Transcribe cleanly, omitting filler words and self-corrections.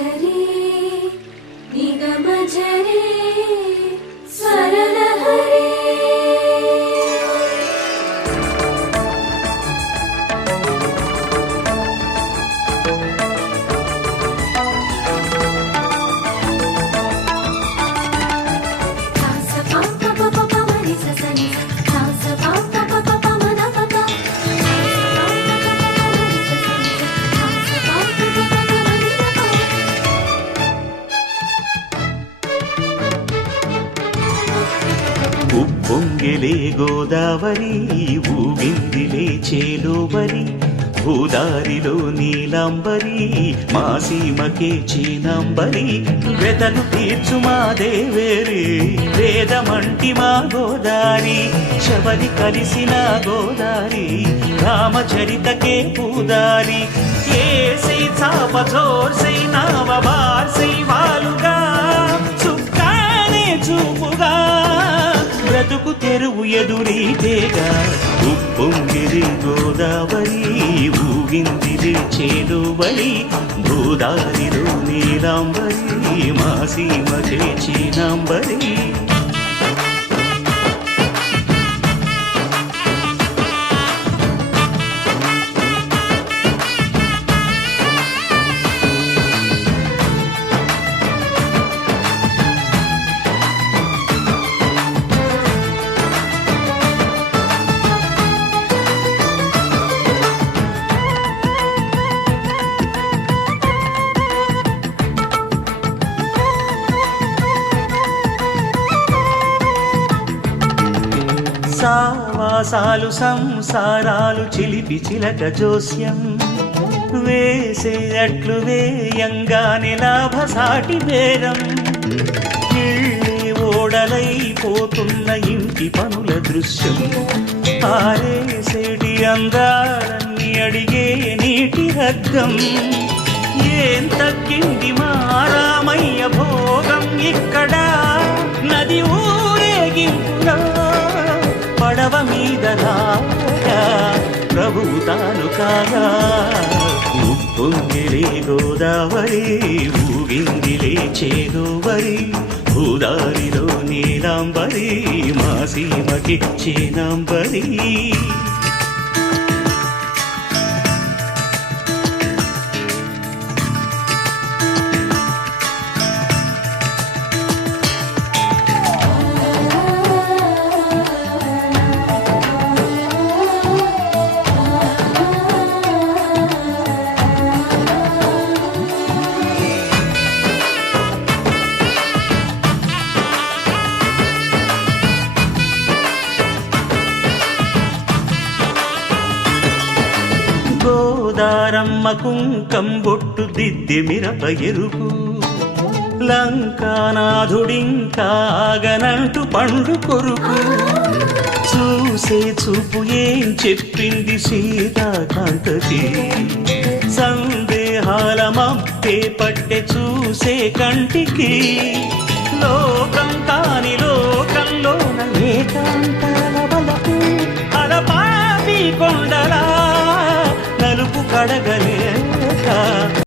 ధరే నిగమ జరే స్వరలహరే ఉప్పొంగిలే గోదావరి ఊగిందిలే చేలోబరి భూదారిలో నీలాంబరి మా సీమకే చీనాంబరి వెతలు తీర్చు మా దేవేరి వేదమంటి మా గోదారి శబరి కలిసిన గోదారి రామచరితకే పూదారి ఏసై చాప జోర్సై నావ బార్సై వాలుగా చుక్కానే చూపుగా బ్రతుకు తెరువు ఎదురీతేగా ఉప్పొంగిరి గోదావరి ఊగిందిరి చేలువరి భూదారిలో నీలాంబరి మా సీమకే చీనాంబరి సావాసాలు సంసారాలు చిలిపి చిలక జోస్యం వేసే అట్లు వేయంగానే లాభసాటి బేరం ఇళ్ళే ఓడలైపోతున్న ఇంటి పనుల దృశ్యం ఆరేసేటి అందాలన్నీ అడిగే నీటి రద్దం ఏం తగ్గింది మా రామయ్య భోగం ఇక్కడ నది ఊరేగింపులో పడవ మీద రాగా ప్రభువు తాను కాగా ఉప్పొంగిలే గోదావరి ఊగిందిలే చేలోవరి భూదారిలో నీలాంబరి మా సీమకి చీనాంబరి గోదారమ్మ కుంకం బొట్టు దిద్ది మిరప ఎరుపు లంకానాథుడింకాగనంటూ పండు కొరుకు చూసే చూపు ఏం చెప్పింది సీతాకాంతకి సందేహాల మప్పే పట్టె చూసే కంటికి లోకం కాని లోకంలోన ఏకాంతాల బలపు అలపాపి కొండలా నలుపు కడగలేక